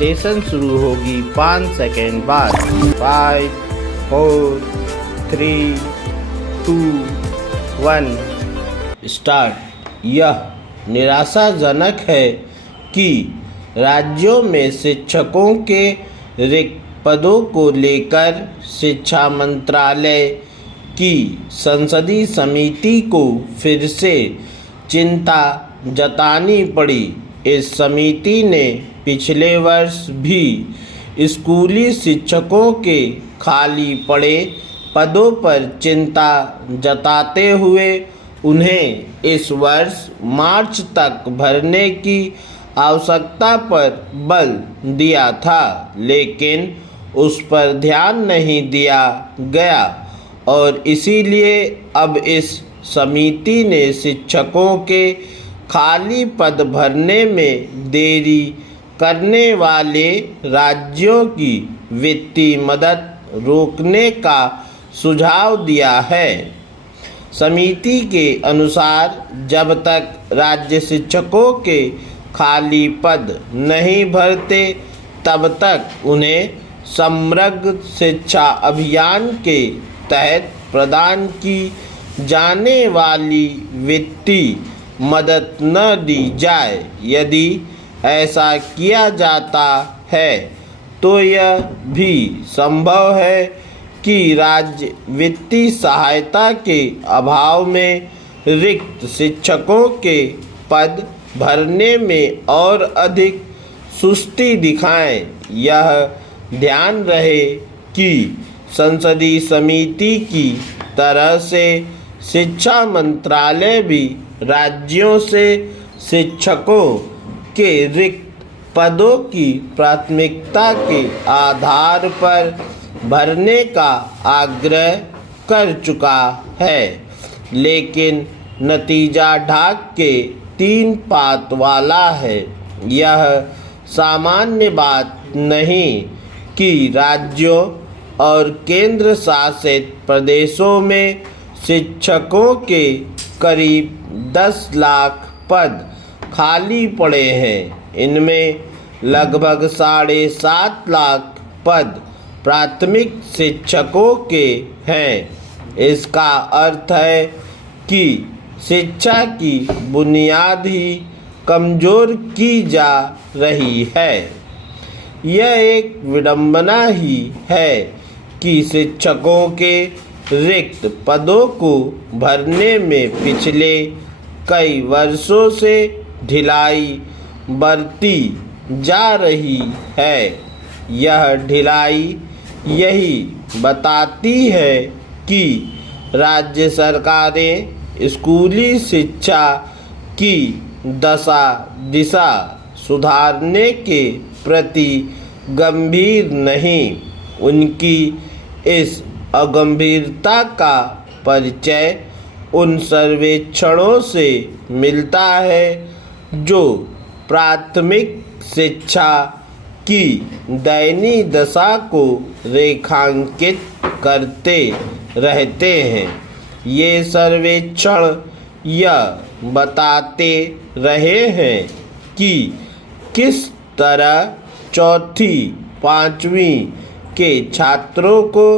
Registration शुरू होगी 5 second बाद। 5 4 3 2 1 स्टार्ट। यह निराशाजनक है कि राज्यों में शिक्षकों के रिक्त पदों को लेकर शिक्षा मंत्रालय की संसदीय समिति को फिर से चिंता जतानी पड़ी। इस समिति ने पिछले वर्ष भी स्कूली शिक्षकों के खाली पड़े पदों पर चिंता जताते हुए उन्हें इस वर्ष मार्च तक भरने की आवश्यकता पर बल दिया था, लेकिन उस पर ध्यान नहीं दिया गया और इसीलिए अब इस समिति ने शिक्षकों के खाली पद भरने में देरी करने वाले राज्यों की वित्तीय मदद रोकने का सुझाव दिया है। समिति के अनुसार जब तक राज्य शिक्षकों के खाली पद नहीं भरते तब तक उन्हें समग्र शिक्षा अभियान के तहत प्रदान की जाने वाली वित्तीय मदद न दी जाए। यदि ऐसा किया जाता है तो यह भी संभव है कि राज्य वित्तीय सहायता के अभाव में रिक्त शिक्षकों के पद भरने में और अधिक सुस्ती दिखाएं। यह ध्यान रहे कि संसदीय समिति की तरह से शिक्षा मंत्रालय भी राज्यों से शिक्षकों के रिक्त पदों की प्राथमिकता के आधार पर भरने का आग्रह कर चुका है, लेकिन नतीजा ढाक के 3 पात वाला है। यह सामान्य बात नहीं कि राज्यों और केंद्र शासित प्रदेशों में शिक्षकों के करीब 10 लाख पद खाली पड़े हैं। इनमें लगभग 7.5 लाख पद प्राथमिक शिक्षकों के हैं। इसका अर्थ है कि शिक्षा की बुनियाद ही कमज़ोर की जा रही है। यह एक विडंबना ही है कि शिक्षकों के रिक्त पदों को भरने में पिछले कई वर्षों से ढिलाई बरती जा रही है। यह ढिलाई यही बताती है कि राज्य सरकारें स्कूली शिक्षा की दशा दिशा सुधारने के प्रति गंभीर नहीं। उनकी इस अगंभीरता का परिचय उन सर्वेक्षणों से मिलता है जो प्राथमिक शिक्षा की दयनीय दशा को रेखांकित करते रहते हैं। ये सर्वेक्षण यह बताते रहे हैं कि किस तरह चौथी पांचवी के छात्रों को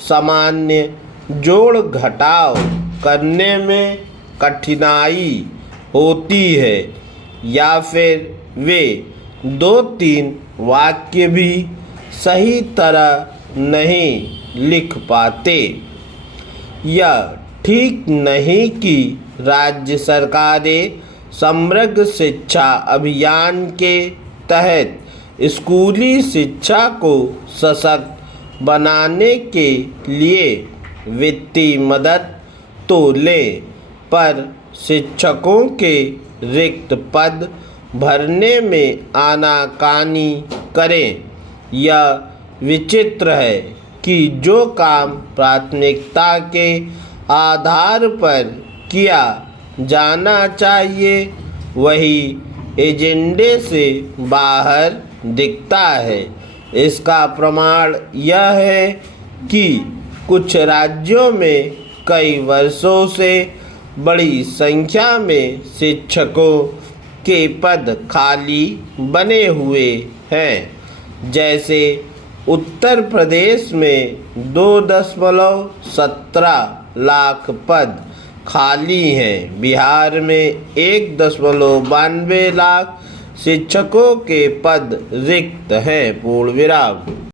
सामान्य जोड़ घटाव करने में कठिनाई होती है या फिर वे 2-3 वाक्य भी सही तरह नहीं लिख पाते। यह ठीक नहीं कि राज्य सरकारें समग्र शिक्षा अभियान के तहत स्कूली शिक्षा को सशक्त बनाने के लिए वित्तीय मदद तो लें, पर शिक्षकों के रिक्त पद भरने में आनाकानी करें। यह विचित्र है कि जो काम प्राथमिकता के आधार पर किया जाना चाहिए वही एजेंडे से बाहर दिखता है। इसका प्रमाण यह है कि कुछ राज्यों में कई वर्षों से बड़ी संख्या में शिक्षकों के पद खाली बने हुए हैं। जैसे उत्तर प्रदेश में 2.17 लाख पद खाली हैं, बिहार में 1.92 लाख शिक्षकों के पद रिक्त हैं। पूर्ण विराम।